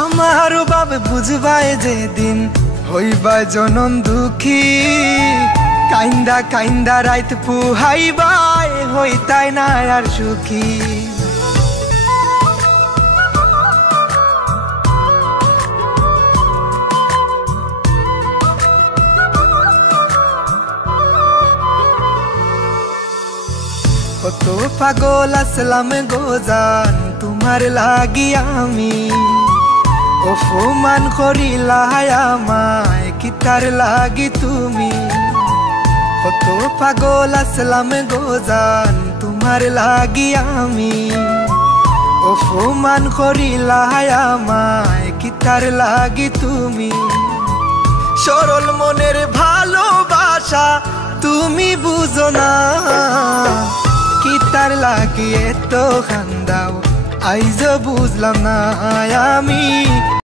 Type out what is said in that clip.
আমার বাবে বুঝবাই যেদিন হইবাই জনম দুঃখী কাইন্দা কাইন্দা রাইত পুহাইবাই হইতাই না আর সুখী কত পাগল আসলাম গোজান তোমার লাগি আমি অপমান করিলা আমায় কিতার লাগি তুমি কত পাগল আসলাম গোজান তোমার লাগি আমি অপমান করিলা আমায় কিতার লাগি তুমি সরল মনের ভালোবাসা তুমি বুঝো না কিতার লাগি এত খান্দাও আইজ বুঝলাম না আমি